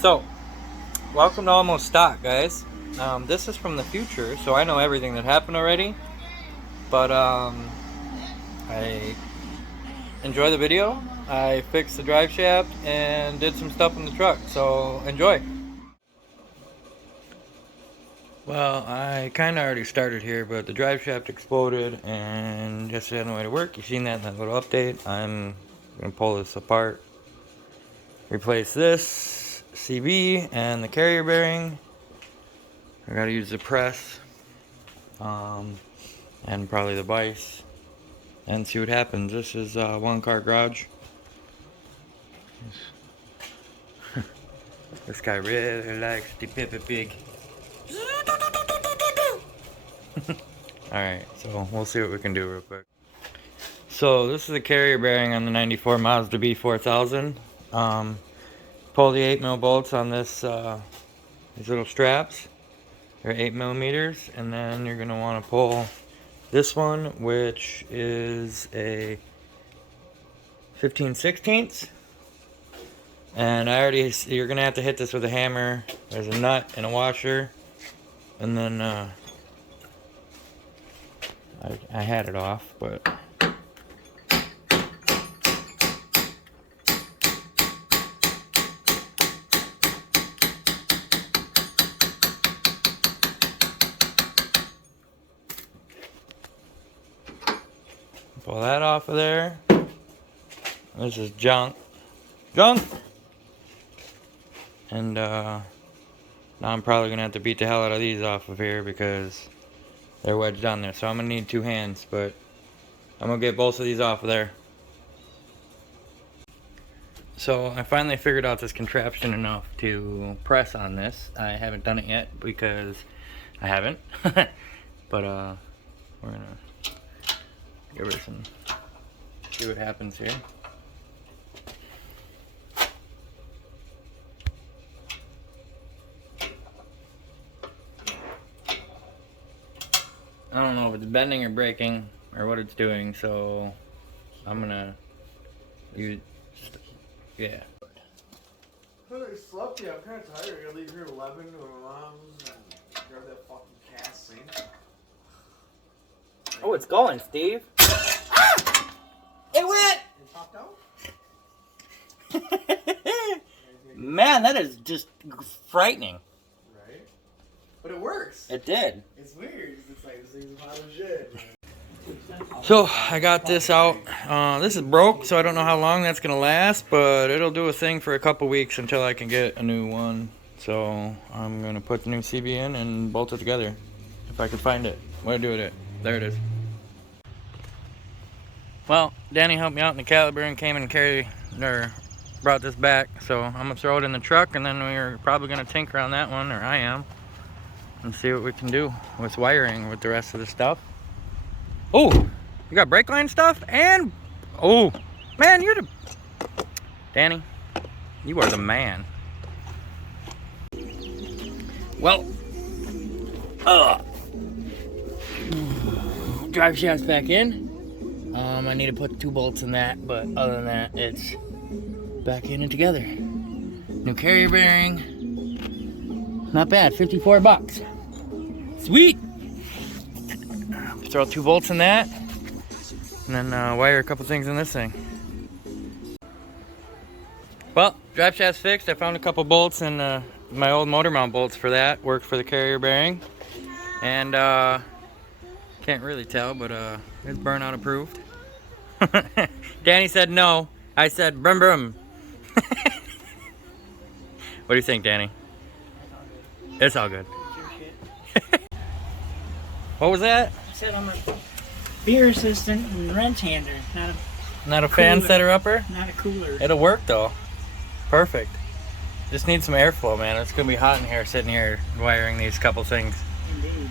So, welcome to Almost Stock, guys. This is from the future, so I know everything that happened already. But I enjoy the video. I fixed the drive shaft and did some stuff in the truck, so enjoy. Well, I kind of already started here, but the drive shaft exploded and just had no way to work. You've seen that in that little update. I'm going to pull this apart, replace this CB and the carrier bearing. I got to use the press and probably the vise and see what happens. This is one car garage. This guy really likes the Peppa Pig. Alright, so we'll see what we can do real quick. So this is the carrier bearing on the 94 Mazda B4000. Pull the 8mm bolts on this these little straps. They're 8mm, and then you're going to want to pull this one, which is a 15/16. And you're going to have to hit this with a hammer. There's a nut and a washer. And then I had it off, but pull that off of there. This is junk. And now I'm probably gonna have to beat the hell out of these off of here because they're wedged on there. So I'm gonna need two hands, but I'm gonna get both of these off of there. So I finally figured out this contraption enough to press on this. I haven't done it yet because I haven't. But we're gonna give her some, see what happens here. I don't know if it's bending or breaking or what it's doing, so I'm gonna use, yeah. I slept yet. I'm kind of tired. I gotta leave here at 11 to my mom's and grab that fucking cast sink. Oh, it's going, Steve. Ah! It went! It popped out? Man, that is just frightening. Right? But it works. It did. It's weird. It's like this thing's hot as shit. So I got this out. This is broke, so I don't know how long that's gonna last, but it'll do a thing for a couple weeks until I can get a new one. So I'm gonna put the new CB in and bolt it together if I can find it. Where do it? There it is. Well, Danny helped me out in the caliber and came and brought this back. So I'm gonna throw it in the truck, and then we're probably gonna tinker on that one, or I am, and see what we can do with wiring with the rest of the stuff. Oh, you got brake line stuff? And, oh, man, Danny, you are the man. Well, drive shaft's back in. I need to put 2 bolts in that, but other than that, it's back in and together. New carrier bearing. Not bad, 54 bucks. Sweet. Throw 2 bolts in that, and then wire a couple things in this thing. Well, drive shaft's fixed. I found a couple bolts and my old motor mount bolts for that. Worked for the carrier bearing. And can't really tell, but it's burnout approved. Danny said no. I said brum brum. What do you think, Danny? It's all good. What was that? I said I'm a beer assistant and wrench hander, Not a fan setter upper? not a cooler. It'll work though. Perfect. Just need some airflow, man. It's gonna be hot in here, sitting here wiring these couple things. Indeed.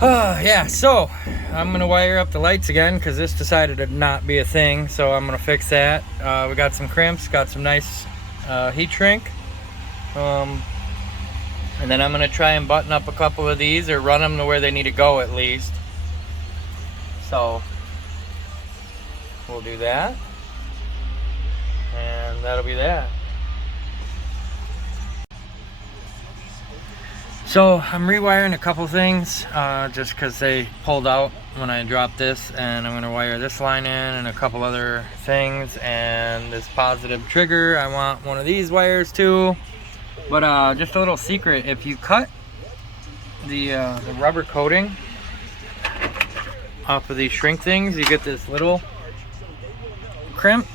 Yeah, so I'm gonna wire up the lights again because this decided to not be a thing, so I'm gonna fix that. We got some crimps, got some nice heat shrink. And then I'm gonna try and button up a couple of these or run them to where they need to go at least. So we'll do that. And that'll be that. So I'm rewiring a couple things just because they pulled out when I dropped this, and I'm going to wire this line in and a couple other things, and this positive trigger I want one of these wires too. But just a little secret, if you cut the rubber coating off of these shrink things, you get this little crimp,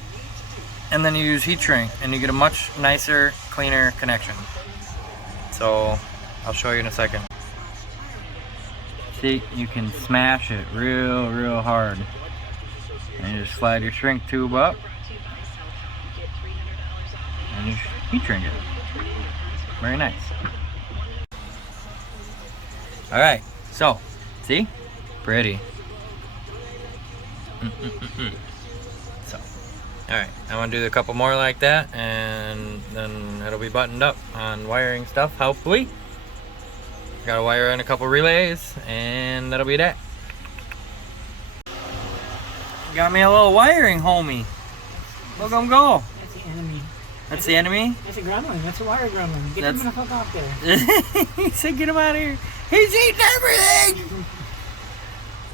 and then you use heat shrink and you get a much nicer, cleaner connection. So I'll show you in a second. See, you can smash it real hard. And you just slide your shrink tube up. And you heat shrink it. Very nice. Alright, so, see? Pretty. So, alright, I want to do a couple more like that, and then it'll be buttoned up on wiring stuff, hopefully. Gotta wire in a couple relays, and that'll be that. Got me a little wiring, homie. Look him go. That's the enemy. That's the enemy? That's a gremlin. That's a wire gremlin. Get him the fuck off there. He said get him out of here. He's eating everything!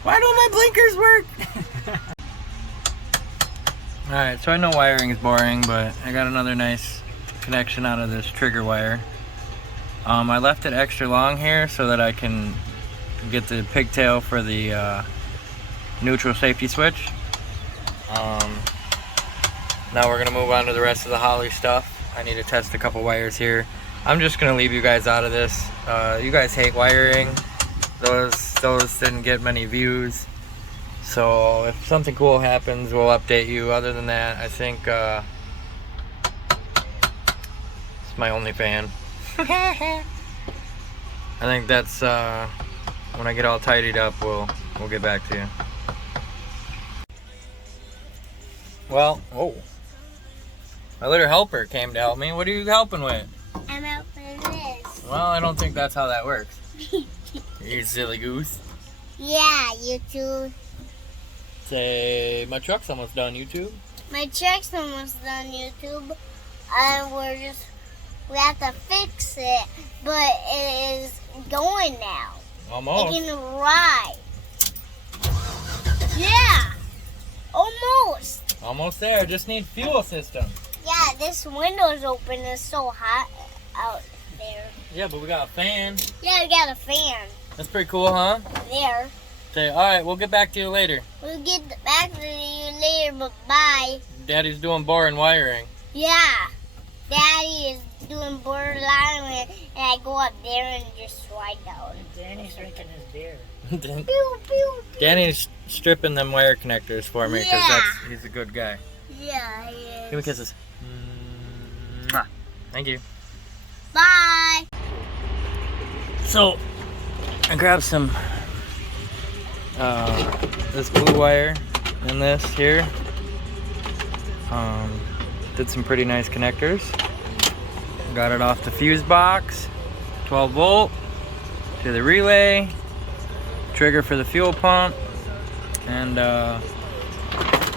Why don't my blinkers work? Alright, so I know wiring is boring, but I got another nice connection out of this trigger wire. I left it extra long here so that I can get the pigtail for the neutral safety switch. Now we're gonna move on to the rest of the Holley stuff. I need to test a couple wires here. I'm just gonna leave you guys out of this. You guys hate wiring. Those didn't get many views. So if something cool happens, we'll update you. Other than that, I think it's my only fan. I think that's when I get all tidied up, we'll get back to you. Well, oh, my little helper came to help me. What are you helping with? I'm helping this. Well, I don't think that's how that works. You silly goose. Yeah, YouTube. Say, my truck's almost done, YouTube. My truck's almost done, YouTube. And we have to fix it, but it is going now. Almost. It can ride. Yeah, almost. Almost there. Just need fuel system. Yeah, this window's open. It's so hot out there. Yeah, but we got a fan. Yeah, we got a fan That's pretty cool, huh? there. Say, all right, we'll get back to you later. We'll get back to you later, but bye. Daddy's doing boring wiring. Yeah, Daddy is doing borderline, and I go up there and just slide down. Danny's drinking his beer. Pew, pew, pew. Danny's stripping them wire connectors for me because Yeah. he's a good guy. Yeah, he is. Give me kisses. Mwah. Thank you. Bye. So, I grabbed some this blue wire and this here. Did some pretty nice connectors. Got it off the fuse box, 12 volt to the relay, trigger for the fuel pump, and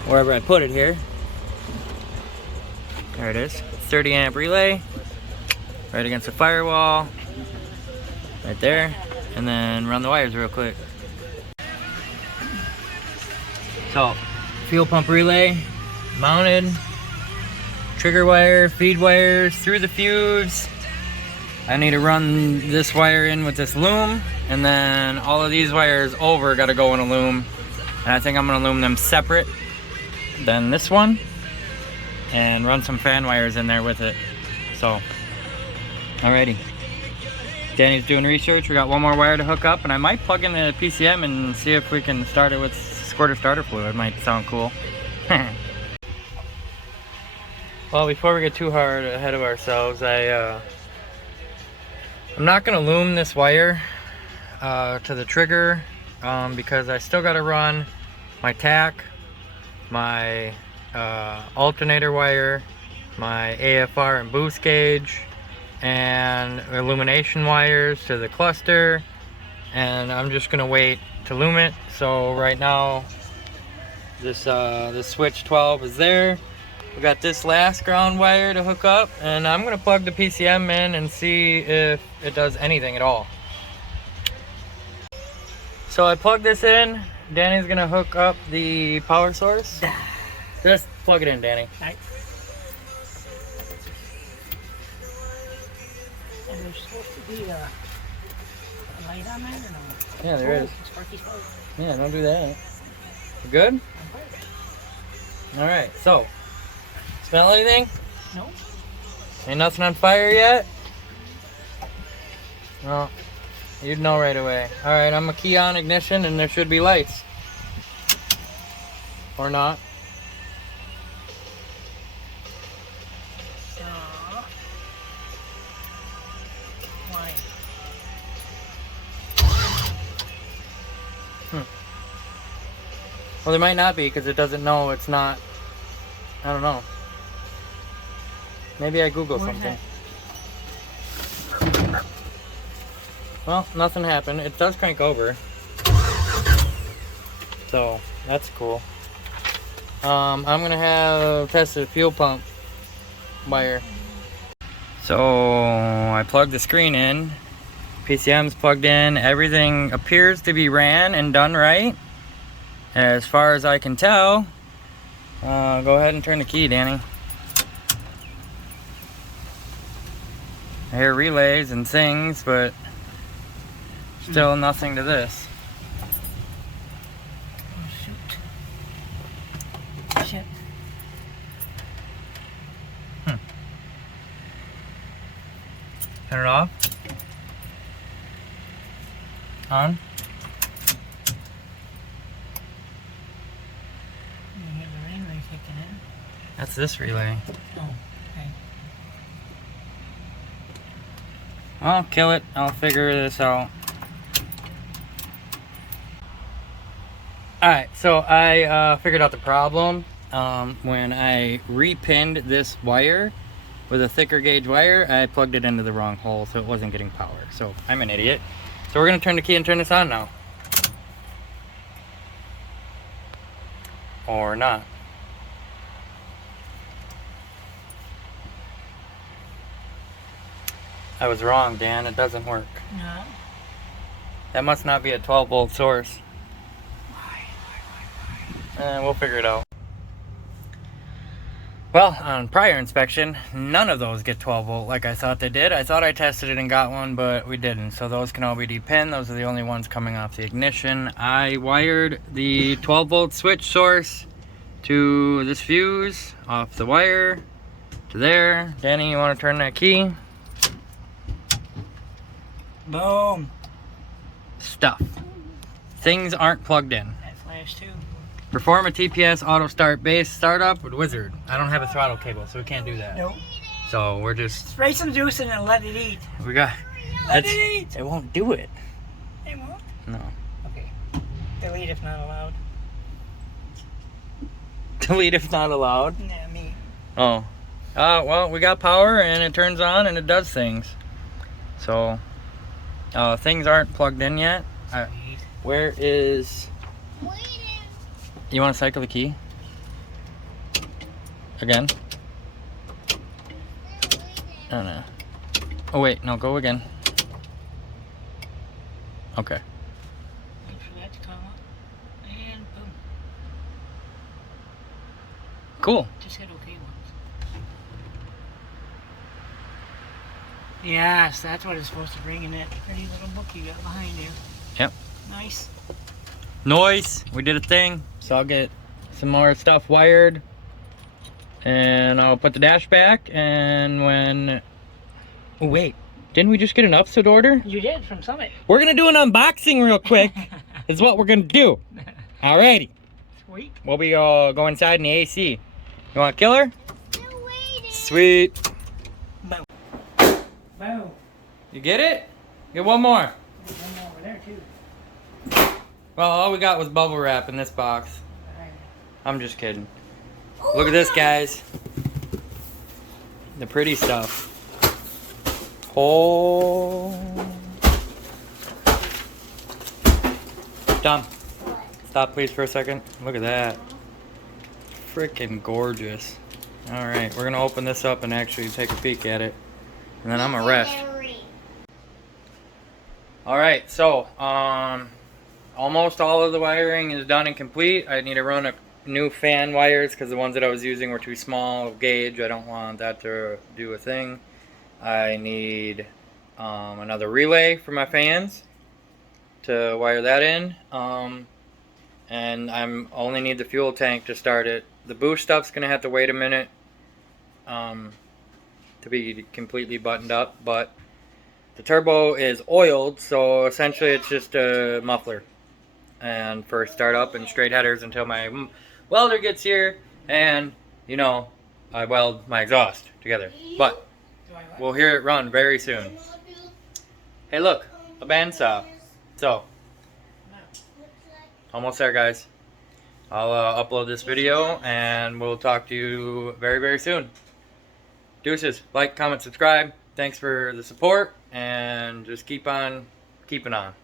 wherever I put it here. There it is. 30 amp relay, right against the firewall, right there, and then run the wires real quick. So, fuel pump relay mounted, trigger wire, feed wires through the fuse. I need to run this wire in with this loom, and then all of these wires over got to go in a loom, and I think I'm going to loom them separate than this one and run some fan wires in there with it. So, alrighty. Danny's doing research. We got one more wire to hook up, and I might plug in the PCM and see if we can start it with squirter starter fluid. It might sound cool. Well, before we get too hard ahead of ourselves, I'm not gonna loom this wire to the trigger because I still gotta run my tack, my alternator wire, my AFR and boost gauge, and illumination wires to the cluster, and I'm just gonna wait to loom it. So right now this switch 12 is there, We got this last ground wire to hook up, and I'm gonna plug the PCM in and see if it does anything at all. So I plugged this in. Danny's gonna hook up the power source. Just plug it in, Danny. Right. And there's supposed to be a light on that or no? Yeah, there is. Sparky spark. Yeah, don't do that. You good? All right. So, smell anything? No. Ain't nothing on fire yet? No. You'd know right away. All right, I'm gonna key on ignition, and there should be lights. Or not. Why? Well, there might not be because it doesn't know it's not. I don't know. Maybe I Googled Where's something. Well, nothing happened. It does crank over. So, that's cool. I'm gonna have test the fuel pump wire. So, I plugged the screen in. PCM's plugged in. Everything appears to be ran and done right. As far as I can tell. Go ahead and turn the key, Danny. I hear relays and things, but still nothing to this. Oh, shoot. Shit. Turn it off. On. You hear the relay kicking in. That's this relay. Oh, okay. I'll kill it. I'll figure this out. Alright, so I figured out the problem when I repinned this wire with a thicker gauge wire. I plugged it into the wrong hole, so it wasn't getting power. So I'm an idiot. So we're going to turn the key and turn this on now. Or not. I was wrong, Dan. It doesn't work. No. That must not be a 12-volt source. We'll figure it out. Well, on prior inspection, none of those get 12 volt like I thought they did. I thought I tested it and got one, but we didn't. So those can all be depinned. Those are the only ones coming off the ignition. I wired the 12 volt switch source to this fuse off the wire to there. Danny, you want to turn that key? Boom. Stuff. Things aren't plugged in. That flash too. Perform a TPS auto start base startup with Wizard. I don't have a throttle cable, so we can't do that. Nope. So we're just, Spray some juice in and let it eat. we got, Let it eat. it won't do it. It won't. No. Okay. Delete if not allowed. Delete if not allowed. Yeah, me. Oh. Well, we got power and it turns on and it does things. So, things aren't plugged in yet. Sweet. Where is, Waiting. you want to cycle the key? Again? Oh no. Oh wait, no, go again. Okay. Wait for that to come up. And boom. Cool. Just hit OK once. Yes, that's what it's supposed to bring in that pretty little book you got behind you. Yep. Nice. Noise. We did a thing. So I'll get some more stuff wired. And I'll put the dash back. And when... Oh wait. Didn't we just get an upside order? You did from Summit. We're going to do an unboxing real quick. Is what we're going to do. Alrighty. Sweet. We'll be go inside in the AC. You want a killer? Still waiting. Sweet. Boom. Boom. You get it? Get one more. There's one more over there too. Well, all we got was bubble wrap in this box. I'm just kidding. Look at this, guys. The pretty stuff. Oh. Tom, stop please for a second. Look at that. Freaking gorgeous. Alright, we're gonna open this up and actually take a peek at it. And then I'm gonna rest. Alright, so, almost all of the wiring is done and complete. I need to run a new fan wires because the ones that I was using were too small of gauge. I don't want that to do a thing. I need another relay for my fans to wire that in. And I'm only need the fuel tank to start it. The boost stuff's gonna have to wait a minute to be completely buttoned up, but the turbo is oiled, so essentially it's just a muffler. And for startup and straight headers until my welder gets here and, you know, I weld my exhaust together. But we'll hear it run very soon. Hey look, a bandsaw. So, almost there guys. I'll upload this video and we'll talk to you very, very soon. Deuces. Like, comment, subscribe. Thanks for the support and just keep on keeping on.